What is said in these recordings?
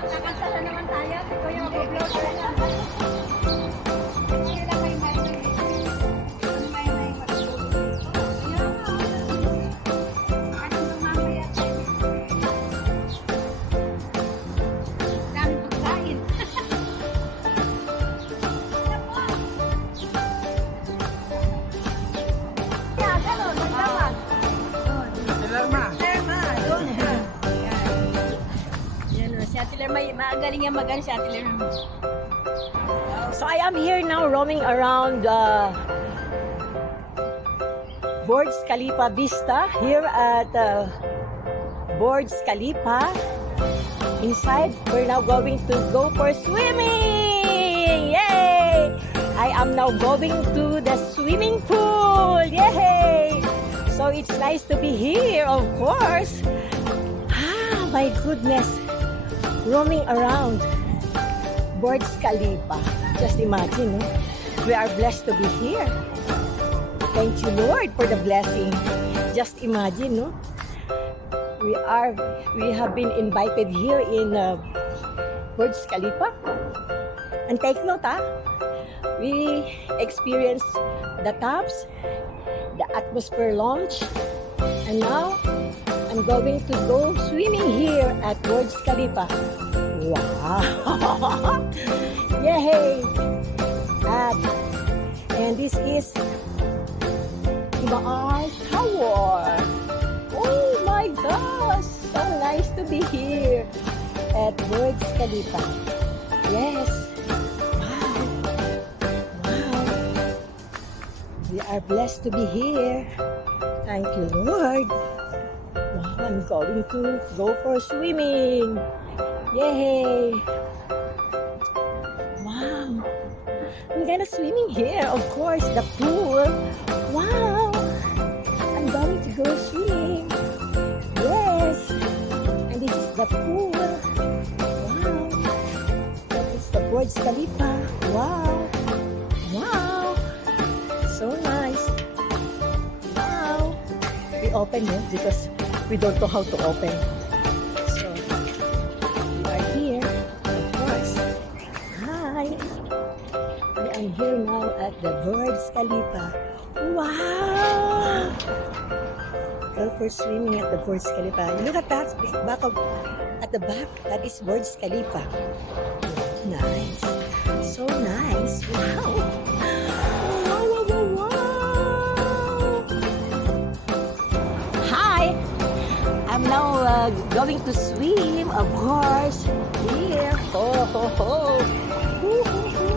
Nakanta na naman tayo. Ikaw yung mag-vlogger na. Kaya lang may may. Ano may may matulog? Ayan na. Ano ba mamaya tayo? Dami pagkain. Kaya gano'n, nagdaman. Lerma. Lerma, doon. Yan o, si Ate Lerma, magaling yan mag-ano si Ate Lerma. So I am here now roaming around Burj Khalifa Vista here at Burj Khalifa. Inside, we're now going to go for swimming! Yay! I am now going to the swimming pool! Yay! So it's nice to be here, of course. Ah, my goodness. Roaming around Burj Khalifa. Just imagine, no? We are blessed to be here. Thank you, Lord, for the blessing. Just imagine, no? We have been invited here in Burj Khalifa. And take note, we experienced the tops, the atmosphere launch, and now I'm going to go swimming here at Burj Khalifa. Wow! Yay! And this is Baal Tower. Oh my gosh! So nice to be here at Burj Khalifa. Yes. Wow. Wow. We are blessed to be here. Thank you, Lord. Wow, I'm going to go for swimming. Yay! Wow! I'm gonna swimming here, of course, the pool. Wow! I'm going to go swimming. Yes! And this is the pool. Wow! That is the Burj Khalifa. Wow! Wow! So nice. Wow! We open it because we don't know how to open. So, we are here, of course. Hi! I am here now at the Burj Khalifa. Wow! Go for swimming at the Burj Khalifa. Look at that, at the back, that is Burj Khalifa. Nice. So nice. Wow! Wow, wow, wow, wow! Hi! I'm now going to swim, of course. Here. Ho, ho, ho. Woo, hoo, hoo.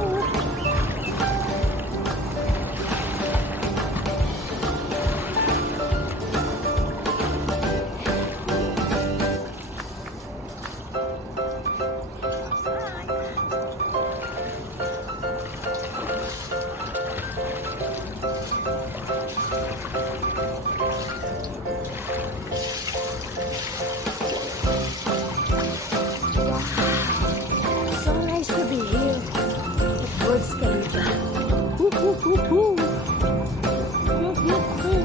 So nice to be here at Burj Khalifa. Hoo, hoo, hoo, hoo. Hoo, hoo, hoo.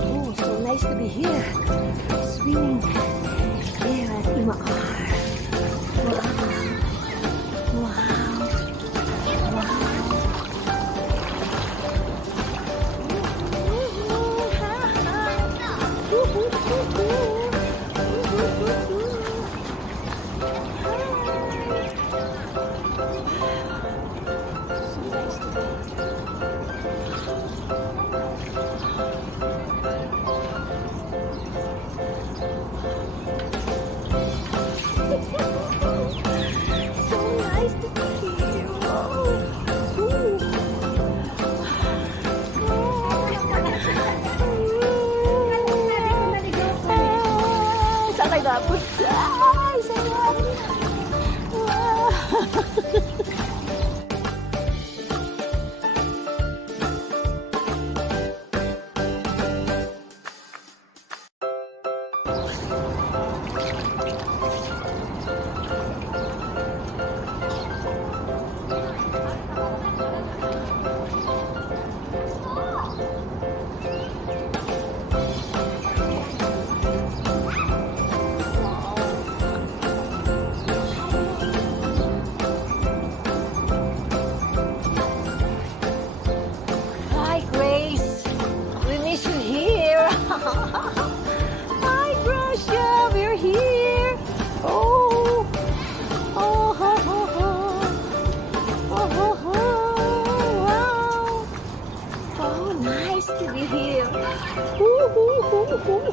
Oh, so nice to be here, swimming So nice to be here. Wow. Ooh. Saan kayo napunta? Ay, sarap. Wow. Hi, Grace. We miss you here. Hi, Gracia. We're here. Oh. Oh, ho, ho, ho. Oh, ho, ho. Wow. Oh, nice to be here. Ooh, ooh, ooh, ooh, ooh,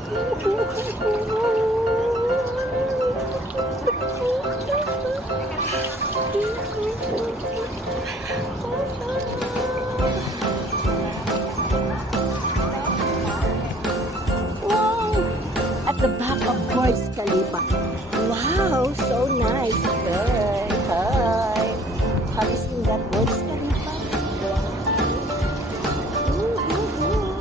Wow! At the back of Burj Khalifa. Wow, so nice. Hi, hi. Have you seen that Burj Khalifa? Ooh, ooh, ooh.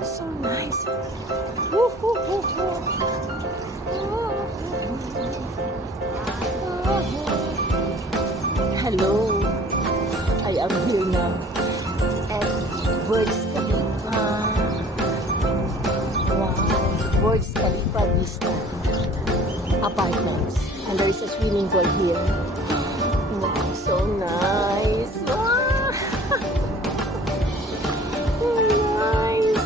So nice. Woo, woo, woo, woo. Hello. I am here now at Burj Khalifa. Wow. Burj Khalifa Vista Apartments. And there is a swimming pool here. Wow, so nice. Wow. Nice.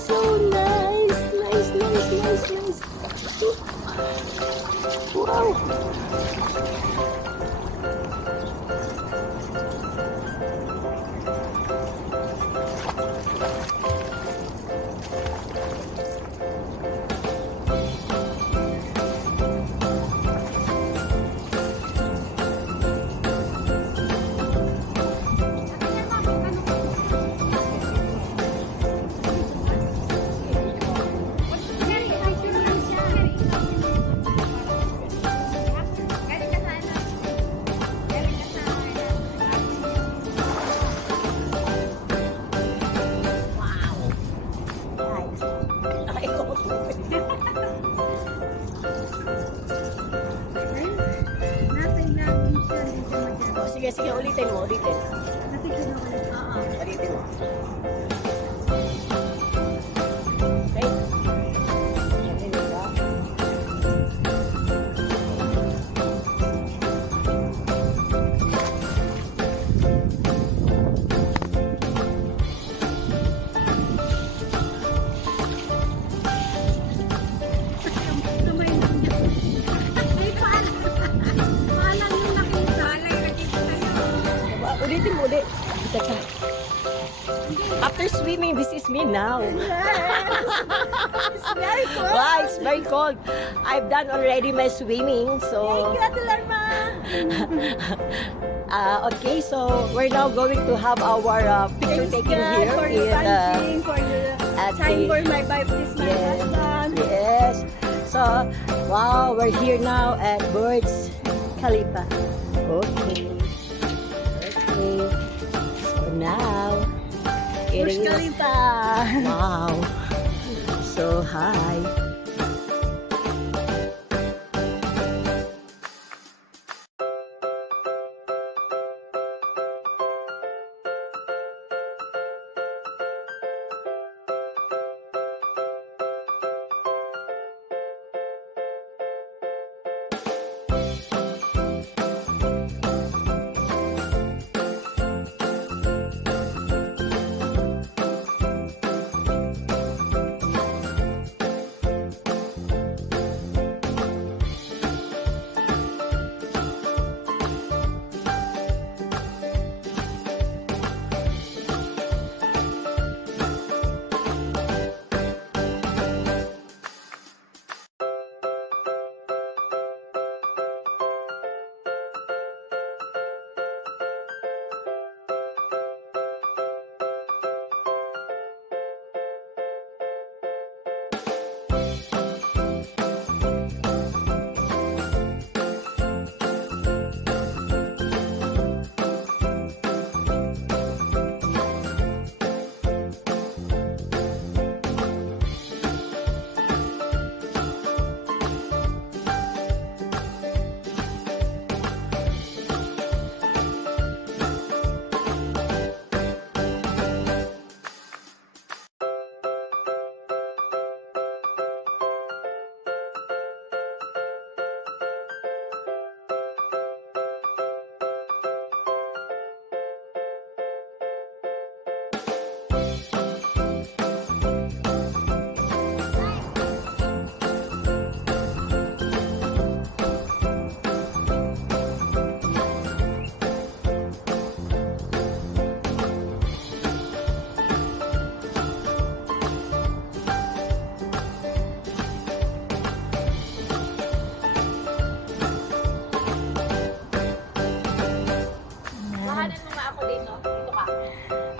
So nice. Nice, nice, nice, nice. Wow. Oh, sige, sige, ulitin mo, ulitin. Ulitin mo. Okay. Ulitin mo ba? Ulitin mo ulit. Teka. After swimming, this is me now. It's very cool. Wow, it's very cold. I've done already my swimming, so... Thank you, Ate Larma. Okay, so we're now going to have our picture Thanks, taking God, here for your in dancing, for your at time the- for my baptism, my Yes. husband. Yes. So, wow, we're here now at Burj Khalifa. Okay. Okay. So now, it Burj is... Khalifa. Wow. So high.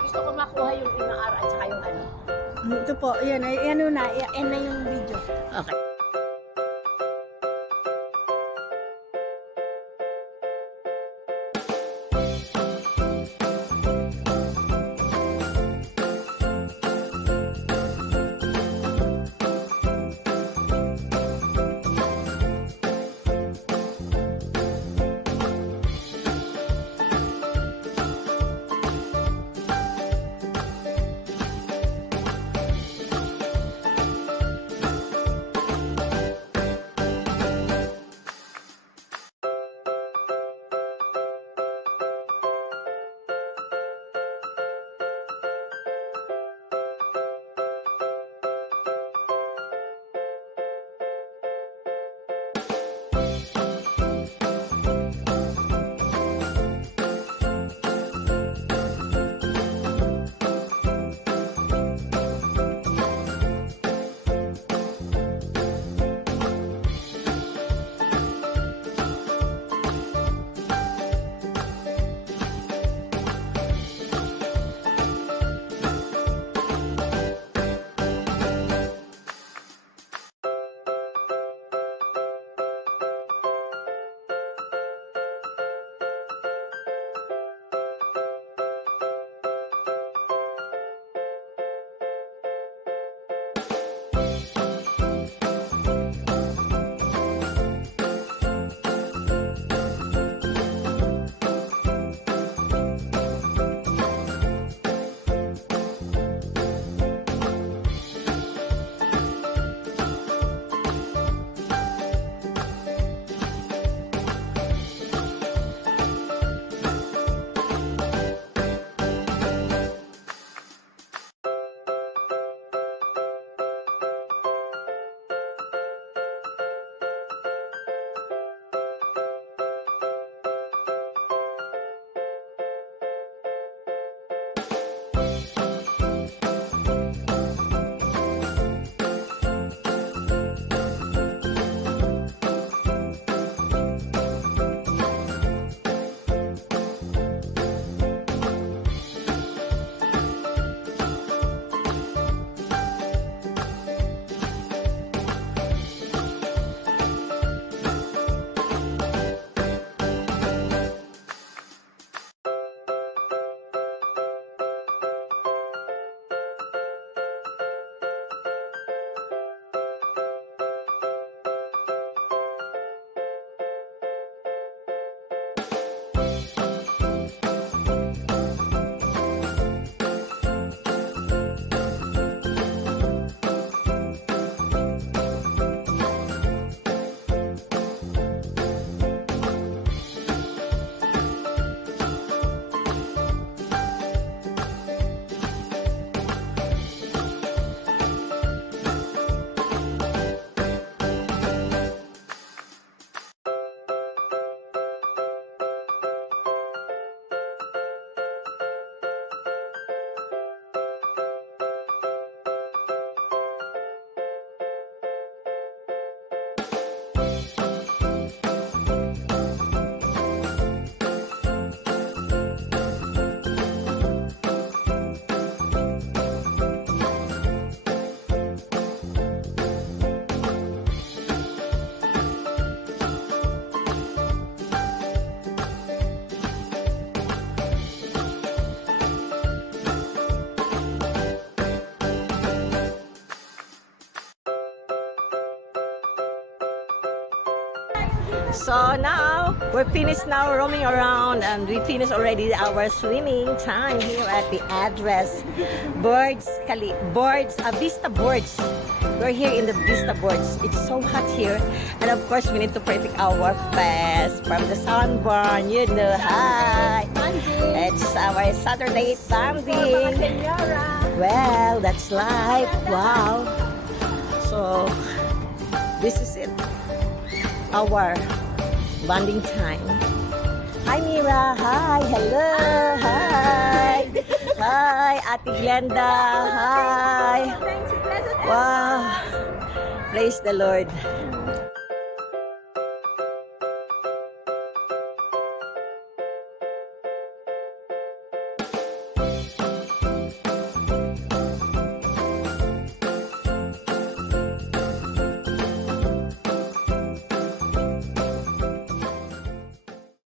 Gusto ko makuha yung inaara at saka yung ano. Ito po, yan, ano na, yan na yung video. Okay. So now, we're finished now roaming around and we finished already our swimming time here at the address Vista Boards. We're here in the Vista Boards. It's so hot here. And of course, we need to protect our face from the sunburn. You know, hi. It's our Saturday banding. Well, that's life. Wow. So, this is it. Our bonding time. Hi, Mira. Hi. Hello. Hi. Hi, Ate Glenda. Hi. Wow. Praise the Lord.